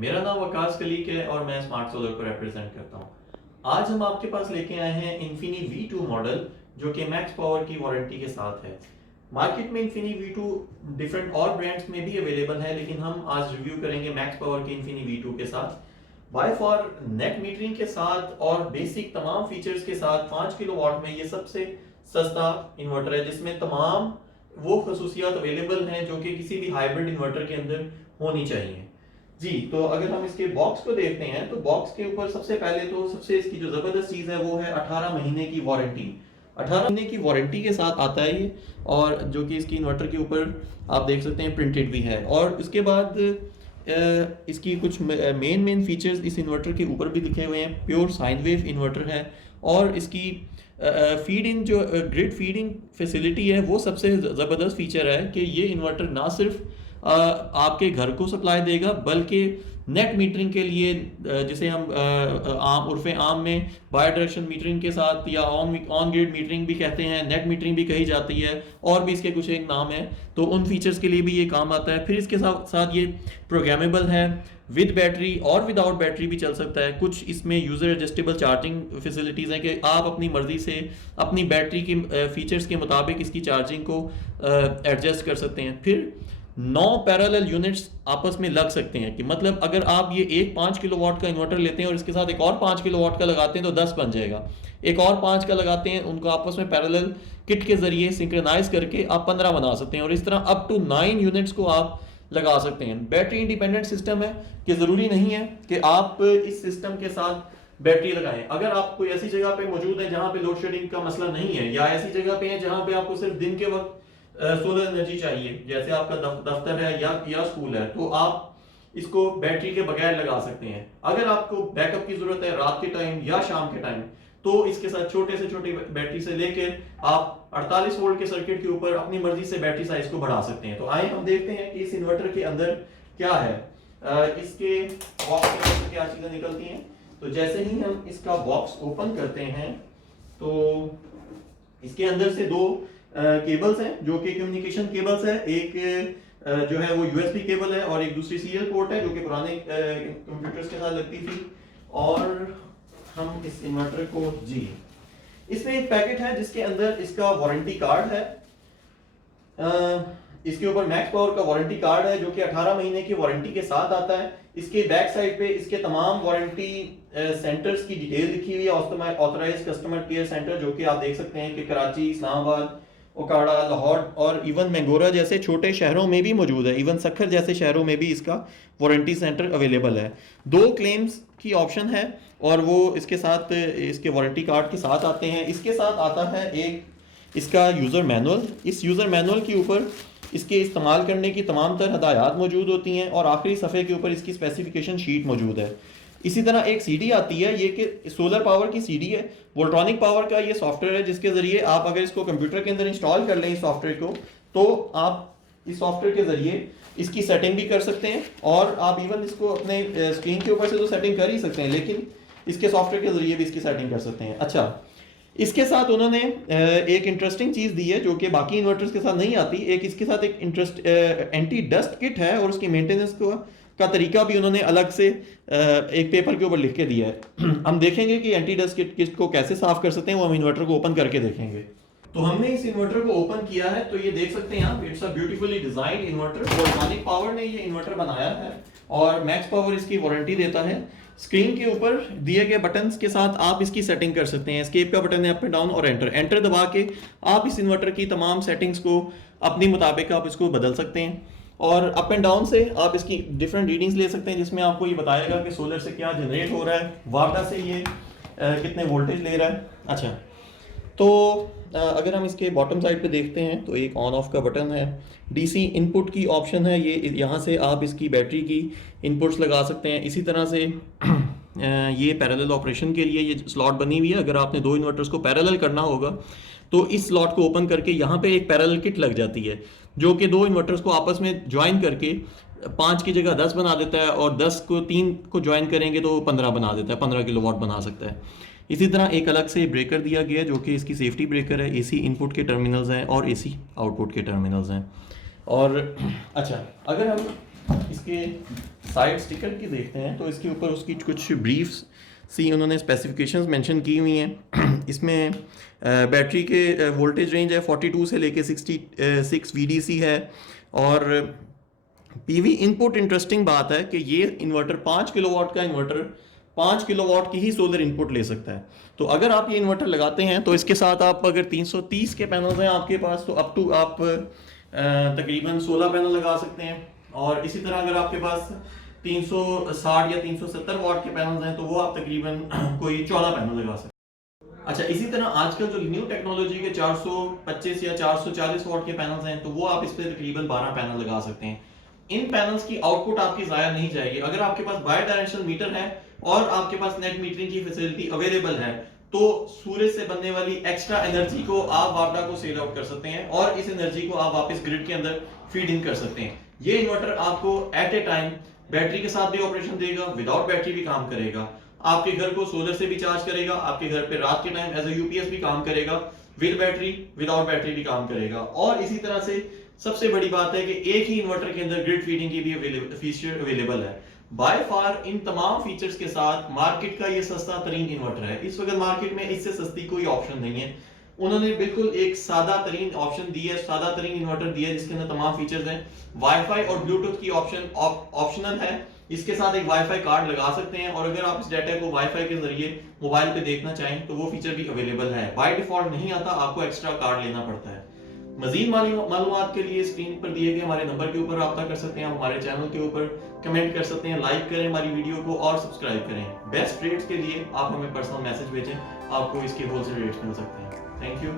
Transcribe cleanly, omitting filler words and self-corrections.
मेरा नाम वकास कलीक है और मैं स्मार्ट सोलर को रिप्रेजेंट करता हूँ। आज हम आपके पास लेके आए हैं इन्फिनी V2 मॉडल जो कि मैक्स पावर की वारंटी के साथ है। मार्केट में इन्फिनी V2 डिफरेंट और ब्रांड्स में भी अवेलेबल है, लेकिन हम आज रिव्यू करेंगे मैक्स पावर के इन्फिनी V2 के साथ। बाय फॉर नेट मीटरिंग के साथ और बेसिक तमाम फीचर्स के साथ 5 किलोवाट में ये सबसे सस्ता इन्वर्टर है जिसमें तमाम वो खसूसियात अवेलेबल हैं जो कि किसी भी हाइब्रिड इन्वर्टर के अंदर होनी चाहिए। जी, तो अगर हम इसके बॉक्स को देखते हैं तो बॉक्स के ऊपर सबसे पहले तो सबसे इसकी जो ज़बरदस्त चीज़ है वो है 18 महीने की वारंटी। 18 महीने की वारंटी के साथ आता है ये, और जो कि इसकी इन्वर्टर के ऊपर आप देख सकते हैं प्रिंटेड भी है। और उसके बाद इसकी कुछ मेन फीचर्स इस इन्वर्टर के ऊपर भी लिखे हुए हैं। प्योर साइन वेव इन्वर्टर है और इसकी फीड इन जो ग्रिड फीडिंग फैसिलिटी है वो सबसे ज़बरदस्त फीचर है कि ये इन्वर्टर ना सिर्फ आपके घर को सप्लाई देगा बल्कि नेट मीटरिंग के लिए जिसे हम आम उर्फे आम में बाई डायरेक्शन मीटरिंग के साथ या ऑन ग्रिड मीटरिंग भी कहते हैं, नेट मीटरिंग भी कही जाती है, और भी इसके कुछ एक नाम है, तो उन फीचर्स के लिए भी ये काम आता है। फिर इसके साथ साथ ये प्रोग्रामेबल है, विद बैटरी और विदाउट बैटरी भी चल सकता है। कुछ इसमें यूज़र एडजस्टेबल चार्जिंग फैसिलिटीज़ हैं कि आप अपनी मर्ज़ी से अपनी बैटरी की फीचर्स के मुताबिक इसकी चार्जिंग को एडजस्ट कर सकते हैं। फिर 9 पैरेलल यूनिट्स आपस में लग सकते हैं, कि मतलब अगर आप ये एक 5 किलोवाट का इन्वर्टर लेते हैं और इसके साथ एक और 5 किलोवाट का लगाते हैं तो 10 बन जाएगा। एक और 5 का लगाते हैं, उनको आपस में पैरेलल किट के जरिए सिंक्रोनाइज करके आप 15 बना सकते हैं, और इस तरह अप टू 9 यूनिट्स को आप लगा सकते हैं। बैटरी इंडिपेंडेंट सिस्टम है कि ज़रूरी नहीं है कि आप इस सिस्टम के साथ बैटरी लगाएं। अगर आप कोई ऐसी जगह पे मौजूद है जहां पे लोड शेडिंग का मसला नहीं है, या ऐसी जगह पे है जहां पे आपको सिर्फ दिन के वक्त सोलर एनर्जी चाहिए, जैसे आपका दफ्तर है या स्कूल है, तो आप इसको बैटरी के बगैर लगा सकते हैं। अगर आपको बैकअप की जरूरत है रात के टाइम या शाम के टाइम, तो इसके साथ छोटे से छोटी बैटरी से लेकर आप 48 वोल्ट के सर्किट के ऊपर अपनी मर्जी से बैटरी साइज को बढ़ा सकते हैं। तो आइए हम देखते हैं कि इस इन्वर्टर के अंदर क्या है। इसके बॉक्स के अंदर क्या चीजें निकलती हैं। तो जैसे ही हम इसका बॉक्स ओपन करते हैं तो इसके अंदर से दो केबल्स हैं जो कि कम्युनिकेशन केबल्स है। एक जो है वो यूएसबी केबल है और एक दूसरी सीरियल पोर्ट है जो कि पुराने कंप्यूटर्स के साथ लगती थी। और हम इस इन्वर्टर को इसमें एक पैकेट है जिसके अंदर इसका वारंटी कार्ड है। इसके ऊपर मैक्स पावर का वारंटी कार्ड है जो कि 18 महीने की वारंटी के साथ आता है। इसके बैक साइड पे इसके तमाम वारंटी सेंटर्स की डिटेल लिखी हुई है। ऑथराइज्ड कस्टमर केयर सेंटर जो कि आप देख सकते हैं कि कराची, इस्लामाबाद, ओकाड़ा, लाहौर और इवन मैंगोरा जैसे छोटे शहरों में भी मौजूद है। इवन सखर जैसे शहरों में भी इसका वारंटी सेंटर अवेलेबल है। 2 क्लेम्स की ऑप्शन है और वो इसके साथ इसके वारंटी कार्ड के साथ आते हैं। इसके साथ आता है एक इसका यूज़र मैनुअल। इस यूज़र मैनुअल के ऊपर इसके इस्तेमाल करने की तमाम तरह हदायत मौजूद होती हैं और आखिरी सफ़े के ऊपर इसकी स्पेसिफिकेशन शीट मौजूद है। इसी तरह एक सीडी आती है, ये कि सोलर पावर की सीडी है। वोल्ट्रॉनिक पावर का ये सॉफ्टवेयर है जिसके ज़रिए आप अगर इसको कंप्यूटर के अंदर इंस्टॉल कर लें इस सॉफ्टवेयर को, तो आप इस सॉफ्टवेयर के ज़रिए इसकी सेटिंग भी कर सकते हैं। और आप इवन इसको अपने स्क्रीन के ऊपर से तो सेटिंग कर ही सकते हैं, लेकिन इसके सॉफ्टवेयर के ज़रिए भी इसकी सेटिंग कर सकते हैं। अच्छा, इसके साथ उन्होंने एक इंटरेस्टिंग चीज़ दी है जो कि बाकी इन्वर्टर्स के साथ नहीं आती। एक इसके साथ एक एंटी डस्ट किट है और उसकी मेंटेनेंस का तरीका भी उन्होंने अलग से एक पेपर के ऊपर लिख के दिया है। हम देखेंगे कि एंटी डस्ट किट को कैसे साफ कर सकते हैं, वो हम इन्वर्टर को ओपन करके देखेंगे। तो हमने इस इन्वर्टर को ओपन किया है, तो ये देख सकते हैं आप, it's a beautifully designed inverter. Voltronic power ने ये इन्वर्टर बनाया है और मैक्स पावर इसकी वारंटी देता है। स्क्रीन के ऊपर दिए गए बटन्स के साथ आप इसकी सेटिंग कर सकते हैं। एस्केप का बटन है, अप एंड डाउन, और एंटर दबा के आप इस इन्वर्टर की तमाम सेटिंग्स को अपनी मुताबिक आप इसको बदल सकते हैं। और अप एंड डाउन से आप इसकी डिफरेंट रीडिंग्स ले सकते हैं जिसमें आपको ये बताएगा कि सोलर से क्या जनरेट हो रहा है, वाटा से ये कितने वोल्टेज ले रहा है। अच्छा, तो अगर हम इसके बॉटम साइड पे देखते हैं तो एक ऑन ऑफ का बटन है, डीसी इनपुट की ऑप्शन है, ये यहाँ से आप इसकी बैटरी की इनपुट्स लगा सकते हैं। इसी तरह से ये पैरेलल ऑपरेशन के लिए ये स्लॉट बनी हुई है। अगर आपने 2 इन्वर्टर्स को पैरेलल करना होगा तो इस स्लॉट को ओपन करके यहाँ पे एक पैरेलल किट लग जाती है जो कि 2 इन्वर्टर्स को आपस में ज्वाइन करके 5 की जगह 10 बना देता है, और 10 को 3 को ज्वाइन करेंगे तो 15 बना देता है, 15 किलोवाट बना सकता है। इसी तरह एक अलग से ब्रेकर दिया गया है जो कि इसकी सेफ्टी ब्रेकर है। एसी इनपुट के टर्मिनल्स हैं और एसी आउटपुट के टर्मिनल्स हैं। और अच्छा, अगर हम इसके साइड स्टिकर की देखते हैं तो इसके ऊपर उसकी कुछ ब्रीफ्स सी उन्होंने स्पेसिफिकेशंस मेंशन की हुई हैं। इसमें बैटरी के वोल्टेज रेंज है 42 से लेके 66 VDC है। और पीवी इनपुट, इंटरेस्टिंग बात है कि ये इन्वर्टर 5 किलोवाट का इन्वर्टर 5 किलोवाट की ही सोलर इनपुट ले सकता है। तो अगर आप ये इन्वर्टर लगाते हैं तो इसके साथ आप अगर 330 के पैनल्स हैं आपके पास तो अप टू आप तकरीबन 16 पैनल लगा सकते हैं। और इसी तरह अगर आपके पास 360 या 370 वाट के पैनल्स हैं तो वो आप तकरीबन कोई 14 पैनल लगा सकते हैं। अच्छा, इसी तरह आजकल जो न्यू टेक्नोलॉजी के 425 या 440 वाट के पैनल्स हैं तो वो आप इस पे तकरीबन 12 पैनल लगा सकते हैं। इन पैनल्स की आउटपुट आपकी जाया नहीं जाएगी। अगर आपके पास बाय डायरेक्शनल मीटर है और आपके पास नेट मीटरिंग की फैसिलिटी अवेलेबल है तो सूरज से बनने वाली एक्स्ट्रा एनर्जी को आप वापडा को सेल आउट कर सकते हैं और इस एनर्जी को आप वापस ग्रिड के अंदर फीड इन कर सकते हैं। ये इन्वर्टर आपको एट ए टाइम बैटरी के साथ भी ऑपरेशन देगा, विदाउट बैटरी भी काम करेगा, आपके घर को सोलर से भी चार्ज करेगा, आपके घर पे रात के टाइम एज ए यूपीएस भी काम करेगा, विद बैटरी विदाउट बैटरी भी काम करेगा। और इसी तरह से सबसे बड़ी बात है कि एक ही इन्वर्टर के अंदर ग्रिड फीडिंग की भी फीचर अवेलेबल है। बाय फार इन तमाम फीचर्स के साथ मार्केट का ये सस्ता तरीन इन्वर्टर है। इस वक्त मार्केट में इससे सस्ती कोई ऑप्शन नहीं है। उन्होंने बिल्कुल एक सादा तरीन ऑप्शन दी है, सादा तरीन इन्वर्टर दिया है जिसके अंदर तमाम फीचर्स हैं। वाईफाई और ब्लूटूथ की ऑप्शनल है। इसके साथ एक वाईफाई कार्ड लगा सकते हैं और अगर आप इस डाटा को वाईफाई के जरिए मोबाइल पे देखना चाहें तो वो फीचर भी अवेलेबल है। बाय डिफॉल्ट नहीं आता, आपको एक्स्ट्रा कार्ड लेना पड़ता है। मजीद मालूमात के लिए स्क्रीन पर दिए गए हमारे नंबर के ऊपर राब्ता कर सकते हैं। आप हमारे चैनल के ऊपर कमेंट कर सकते हैं, लाइक करें हमारी वीडियो को और सब्सक्राइब करें। बेस्ट रेट्स के लिए आप हमें पर्सनल मैसेज भेजें, आपको इसके होलसेल रेट्स मिल सकते हैं। Thank you.